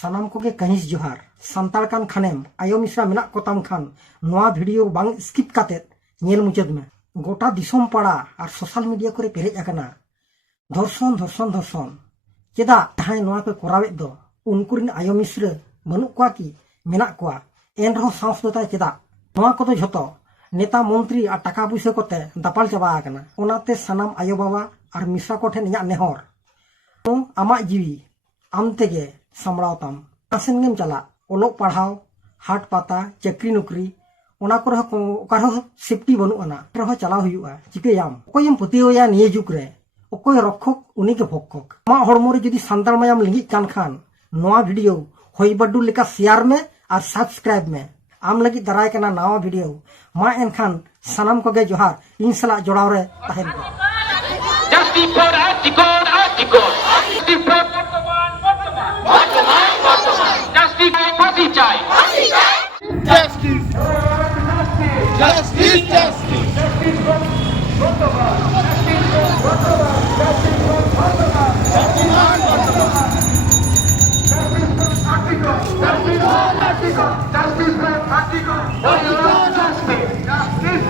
ᱥᱟᱱᱟᱢ ᱠᱚᱜᱮ ᱠᱟᱹᱦᱤᱥ ᱡᱚᱦᱟᱨ ᱥᱟᱱᱛᱟᱲ ᱠᱟᱱ ᱠᱷᱟᱱᱮᱢ ᱟᱭᱳ ᱢᱤᱥᱨᱟ ᱢᱮᱱᱟᱜ ᱠᱚᱛᱟᱢ ᱠᱷᱟᱱ ᱱᱚᱣᱟ ᱵᱷᱤᱰᱤᱭᱳ ᱵᱟᱝ ᱥᱠᱤᱯ ᱠᱟᱛᱮᱫ ᱧᱮᱞ ᱢᱩᱪᱟᱹᱫ ᱢᱮ ᱜᱚᱴᱟ ᱫᱤᱥᱚᱢ ᱯᱟᱲᱟ ᱟᱨ ᱥᱳᱥᱟᱞ ᱢᱤᱰᱤᱭᱟ ᱠᱚᱨᱮ ᱯᱮᱨᱮᱡ ᱟᱠᱟᱱᱟ ᱫᱷᱚᱨᱥᱚᱱ ᱫᱷᱚᱨᱥᱚᱱ ᱫᱷᱚᱨᱥᱚᱱ ᱪᱮᱫᱟᱜ ᱡᱟᱦᱟᱸᱭ ᱱᱚᱣᱟ ᱠᱚ ᱠᱚᱨᱟᱣᱮᱫ ᱫᱚ ᱩᱱᱠᱩ ᱨᱮᱱ ᱟᱭᱳ ᱢᱤᱥᱨᱟ ᱵᱟᱹᱱᱩᱜ ᱠᱚᱣᱟ ᱠᱤ ᱢᱮᱱᱟᱜ ᱠᱚᱣᱟ ᱮᱱ ᱨᱮᱦᱚᱸ ᱥᱟᱦᱚᱥ ᱫᱚ ᱛᱟᱭ ᱪᱮᱫᱟᱜ ᱱᱚᱣᱟ ᱠᱚᱫᱚ ᱡᱷᱚᱛᱚ ᱱᱮᱛᱟ ᱢᱚᱱᱛᱨᱤ ᱟᱨ ᱴᱟᱠᱟ ᱯᱩᱭᱥᱟᱹ ᱠᱚᱛᱮ ᱫᱟᱯᱟᱞ ᱪᱟᱵᱟ ᱟᱠᱟᱱᱟ ᱚᱱᱟᱛᱮ ᱥᱟᱱᱟᱢ ᱟᱭᱳ ᱵᱟᱵᱟ ᱟᱨ ᱢᱤᱥᱨᱟ ᱠᱚᱴᱷᱮᱱ ᱤᱧᱟᱹᱜ ᱱᱮᱦᱚᱨ ᱟᱢᱟᱜ ᱡᱤᱣᱤ ᱟᱢ ᱛᱮᱜᱮ सामड़ा तम सेनगेम चला। ओलग पढ़ाओ, हाट पता, चाकरी नौकरी। सेफ्टी बनूना चला चिकेम अकयम पतिया निये जुगरे अकय रक्षक उन्नी के भक्षक हम जी सानाल माया लिंगी कान खान। भिडियो हईबाडू लेकर शेयर में और सबसक्राइब में। आम लगे दाराय नवा भिडियो मा एन को जहाार। इन सला जड़ावरे Justice, justice. Justice for Articon. Justice, justice.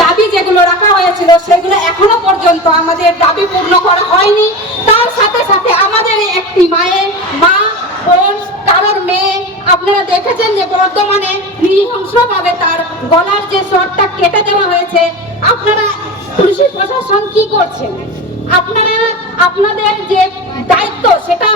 দাবি যেগুলো রাখা হয়েছিল, সেগুলো এখনও পর্যন্ত আমাদের দাবি পূর্ণ করা হয়নি। তার সাথে সাথে আমাদের একটি মায়ের আপনারা দেখেছেন যে বর্তমানে নৃহংসভাবে তার গলার যে শটটা কেটে দেওয়া হয়েছে। আপনারা পুলিশ প্রশাসন কি করছেন? আপনারা, আপনাদের যে দায়িত্ব, সেটা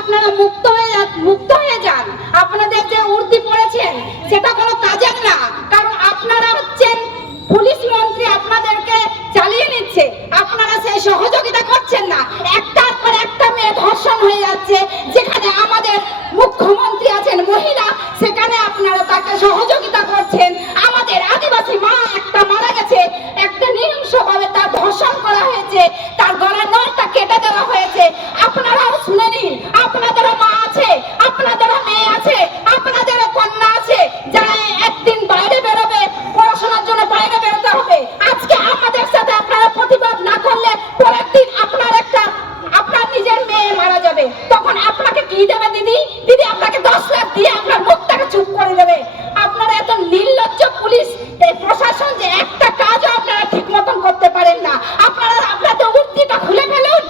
যাবে তখন আপনাকে কি দেবে, দিদি? দিদি আপনাকে দশ লাখ দিয়ে আপনার মুখটাকে চুপ করে দেবে। আপনারা এত নির্লজ্জ পুলিশ, এই প্রশাসন যে একটা কাজও আপনারা ঠিক মতন করতে পারেন না। আপনারা আপনাদের উক্তিটা খুলে ফেলুন।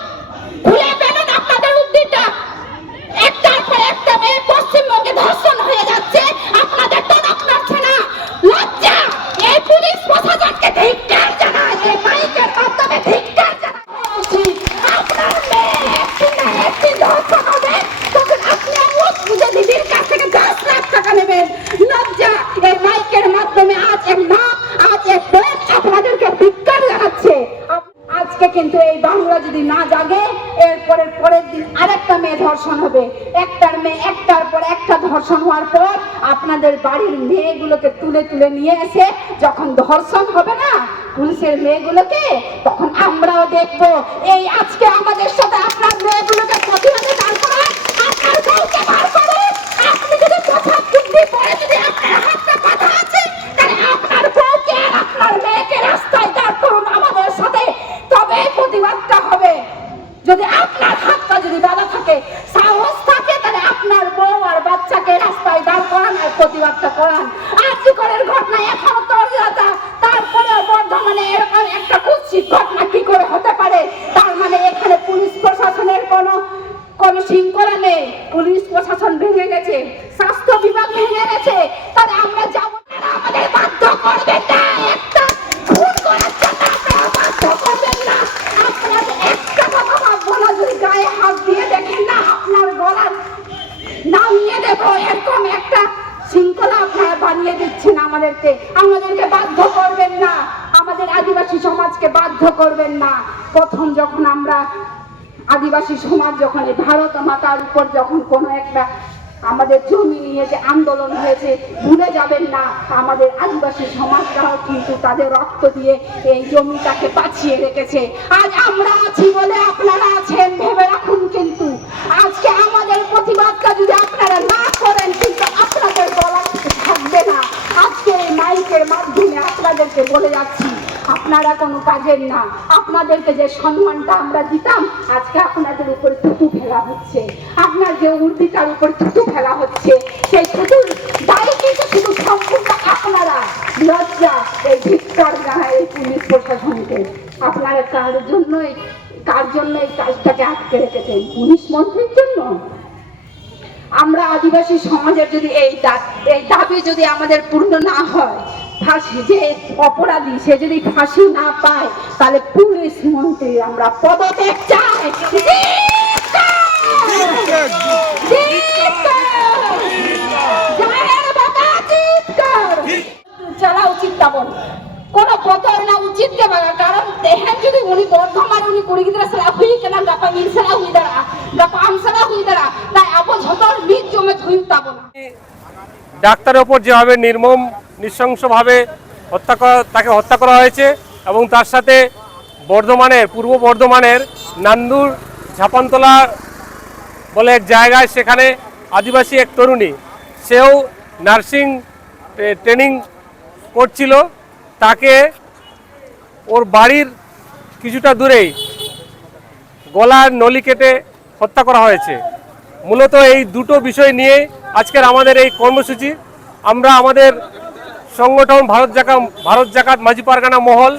জাগে, এরপরে পরের দিন আরেকটা মেয়ে ধর্ষণ হবে। একটার মেয়ে, একটার পর একটা ধর্ষণ হওয়ার পর আপনাদের বাড়ির মেয়েগুলোকে তুলে তুলে নিয়ে এসে যখন ধর্ষণ হবে না, পুলিশের মেয়েগুলোকে, তখন আমরাও দেখব, এই আজকে আমাদের সাথে আপনার মেয়েগুলোকে প্রতিবাদে দাঁড় করান আপনার বউকে বার করুন আপনি যদি পোশাক চুক্তি পরে যদি আপনার হাতটা বাঁধা আছে তাহলে আপনার বউকে আর আপনার মেয়েকে রাস্তায় দাঁড় করুন আমাদের সাথে তবে প্রতিবাদটা হবে যদি আপনার হাতটা যদি বাধা থাকে, সাহস থাকে, তাহলে আপনার বউ আর বাচ্চাকে রাস্তায় দাঁড় করান আর প্রতিবাদটা করান। আজকে করের ঘটনা এখনও তরজাতা তারপরেও বর্ধমানে এরকম একটা কুৎসিত ঘটনা কি করে হতে পারে? তার মানে এখানে পুলিশ প্রশাসনের কোনো কোনো শৃঙ্খলা নেই। পুলিশ প্রশাসন ভেঙে গেছে, স্বাস্থ্য বিভাগ ভেঙে গেছে তাহলে আমরা যাব না আমাদের বাধ্য করবেন না একটা খুন করার জন্য আপনারা বাধ্য করবেন না আপনাদের একটা কথা ভাববো না যদি গায়ে হাত দিয়ে দেখেন না আপনার গলার নামিয়ে দেবো এরকম একটা শৃঙ্খলা আপনারা বানিয়ে দিচ্ছেন আমাদের আমাদেরকে আমাদেরকে বাধ্য করবেন না। আমাদের আদিবাসী সমাজকে বাধ্য করবেন না। প্রথম যখন আমরা আদিবাসী সমাজ যখন এই ভারত মাতার উপর যখন কোনো একটা আমাদের জমি নিয়ে যে আন্দোলন হয়েছে, ভুলে যাবেন না। আমাদের আদিবাসী সমাজরাও কিন্তু তাদের রক্ত দিয়ে এই জমিটাকে বাঁচিয়ে রেখেছে আজ আমরা আছি বলে আপনারা আছেন ভেবে রাখুন কিন্তু আজকে আমাদের প্রতিবাদটা যদি আপনারা না করেন কিন্তু আপনাদের গলা কিছু থাকবে না আজকে এই মাইকের মাধ্যমে আপনাদেরকে বলে যাচ্ছি আপনারা কোনো কাজের না। আপনাদেরকে যে সম্মানটা আমরা দিতাম, আজকে আপনাদের উপরে থুতু ফেলা হচ্ছে। আপনার যে উর্দিটার উপর থুতু ফেলা হচ্ছে, সেই থুতুর কিন্তু শুধু সম্পূর্ণ আপনারা। লজ্জা, এই পুলিশ প্রশাসনকে। আপনারা কার জন্যই, কার জন্য এই কাজটাকে আটকে রেখেছেন? পুলিশ মন্ত্রীর জন্য? আমরা আদিবাসী সমাজের যদি এই এই দাবি যদি আমাদের পূর্ণ না হয় ফাঁসি, যে অপরাধী, সে যদি ফাঁসি না পায়, তাহলে পুলিশ মন্ত্রী আমরা পদত্যাগ চাই! চলা উচিত তেমন কোন প্রতারণা উচিত কারণ দেহেন যদি উনি বর্ধমান, উনি কুড়ি গিদ্রা সালা হুই কেনা গাপা মিন সালা হুই দাঁড়া গাপা আম সালা হুই দাঁড়া তাই আবো ঝতর বীজ জমে থুই তাবো না ডাক্তারের ওপর যেভাবে নির্মম নৃশংসভাবে হত্যা করা, তাকে হত্যা করা হয়েছে এবং তার সাথে বর্ধমানের, পূর্ব বর্ধমানের নান্দুর ঝাপানতলা বলে এক জায়গায় সেখানে আদিবাসী এক তরুণী, সেও নার্সিং ট্রেনিং করছিল। তাকে ওর বাড়ির কিছুটা দূরেই গলার নলি কেটে হত্যা করা হয়েছে। মূলত এই দুটো বিষয় নিয়ে আজকের আমাদের এই কর্মসূচি। আমরা আমাদের সংগঠন ভারত জাকাত ভারত জাকাত মাঝি পারগানা মহল,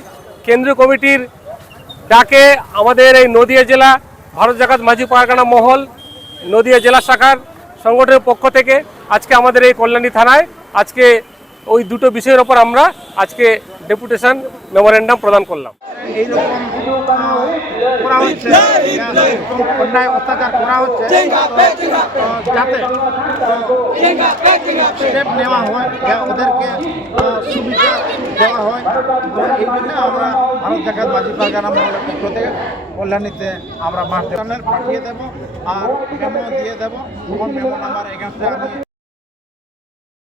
কেন্দ্রীয় কমিটির ডাকে আমাদের এই নদিয়া জেলা ভারত জাকাত মাঝি পারগানা মহল, নদিয়া জেলা শাখার সংগঠনের পক্ষ থেকে আজকে আমাদের এই কল্যাণী থানায় আজকে ওই দুটো বিষয়ের ওপর আমরা আজকে ডেপুটেশন মেমোরেন্ডাম প্রদান করলাম। করা হচ্ছে। অন্যায় অত্যাচার করা হচ্ছে। যাতে স্টেপ নেওয়া হয় ওদেরকে সুবিধা দেওয়া হয়। এই জন্য আমরা ভারত জাকাত বাজি পারগানা মহলের পক্ষ থেকে কল্যাণীতে আমরা মাঠ পাঠিয়ে দেবো আর মেমো দিয়ে দেবো। তখন মেমো নাম্বার এখান থেকে আমি